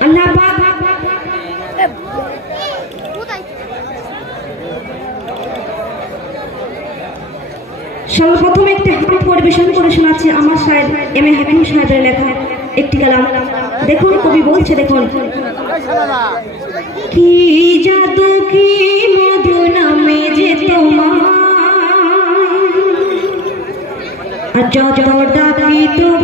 আল্লাহ পাক সর্বপ্রথমে একটি হাত পরিবেশন করে শোনাচ্ছে আমার সাহেব এম এ হাকিম সাহেবের লেখা একটি গেলাম দেখুন, কবি বলছে, দেখুন। কি জাদু, কি মধু নামে যে তোমার যত ডাকি তোমার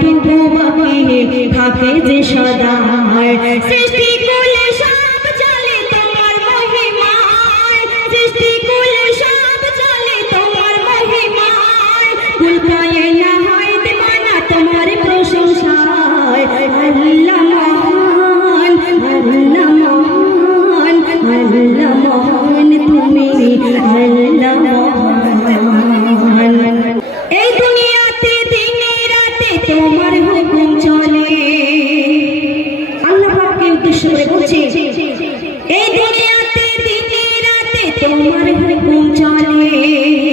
এতটুকু বাকি থাকে যে সদায় সৃষ্টি করে তোমার হুকুম চলে?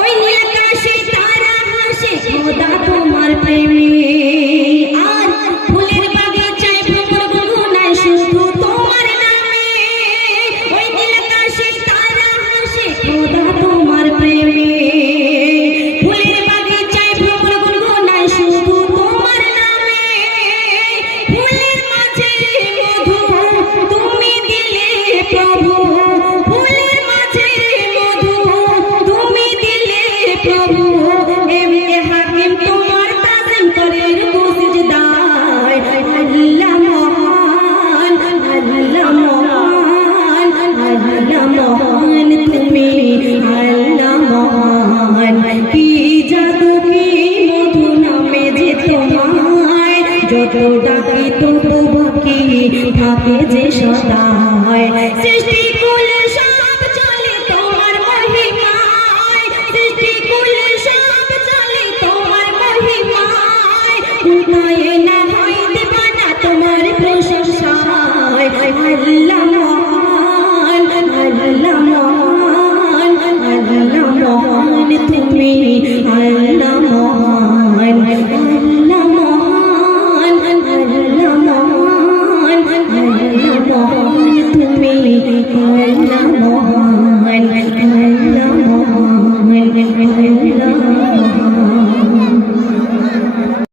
ওই নীল আকাশে তারা হাসে সদা তোমার প্রেমে। থাকে যে সদায় সৃষ্টি কুলের সব চলে তোমার মহিমায় সৃষ্টি কুলের সব চলে তোমার মহিমায় কোথায় 因为你我